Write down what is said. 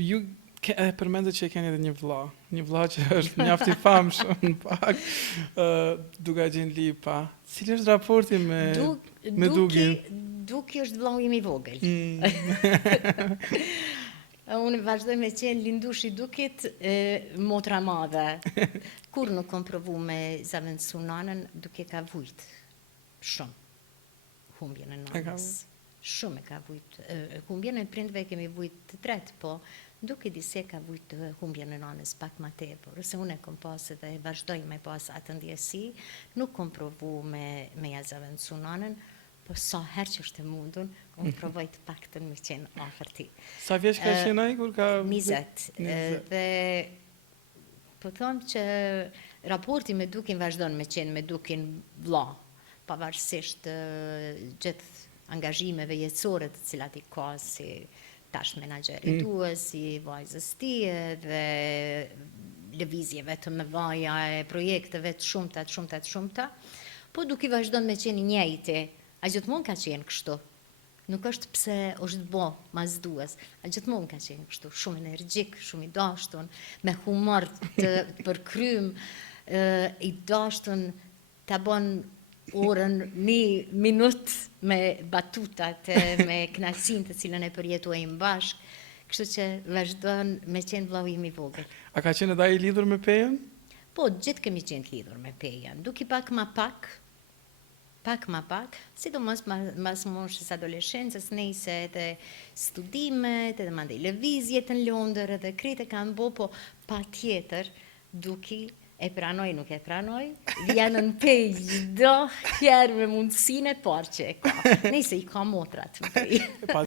Ju përmendet që e keni edhe një vlla që është mjaft i famshëm pak, Duka Gjinlipa. Cili është raporti me Dugin? Duki është vllau im i vogël. Unë vazhdoj me qenë lindush i Dukit, motra madhe. Kur nuk kom provu me zavendësu nanën, Duke ka vujt shumë humbjen e nanës. Shumë e ka vujt. Humbjen e prindve kemi vujt të tret, po Duke dise ka vujt humbjen e nanës pak ma tepër. Se unë e kom pas dhe vazhdoj me pas atë ndjesi, nuk kom provu me ja zavendësu nanën, po sa herë që është e mundun, unë provoj të paktën me qenë afër ti. Sa vjeç ka qenë ai kur ka 20. Dhe po them që raporti me Dukin vazhdon me qenë me Dukin vlla, pavarësisht gjithë angazhimeve jetësore të cilat i ka si tash menaxheri tuaj, si vajzës tije dhe lëvizjeve të mëdha e projekteve të shumta, po Duki vazhdon me qenë i njëjti. A gjithmonë ka qenë kështu. Nuk është pse është bo mazdues, a gjithmonë ka qenë kështu, shumë energjik, shumë i dashtun, me humor të përkrym, i dashtun ta bon orën një minut me batutat, me knacin të cilën e përjetuajmë bashkë, kështu që vazhdon me qenë vllau im i vogël. A ka qenë edhe ai lidhur me Pejen? Po, gjithë kemi qenë lidhur me Pejen. Duki pak ma pak, sidomos mas moshës adoleshencës, nejse edhe studimet, edhe mandej lëvizjet në Londër, edhe krejt e kanë bo, po pa tjetër, Duki e pranoj, nuk e pranoj, vjenë në Pej çdo herë me mundësinë e parë që e ka. Nejse i ka motrat në Pej.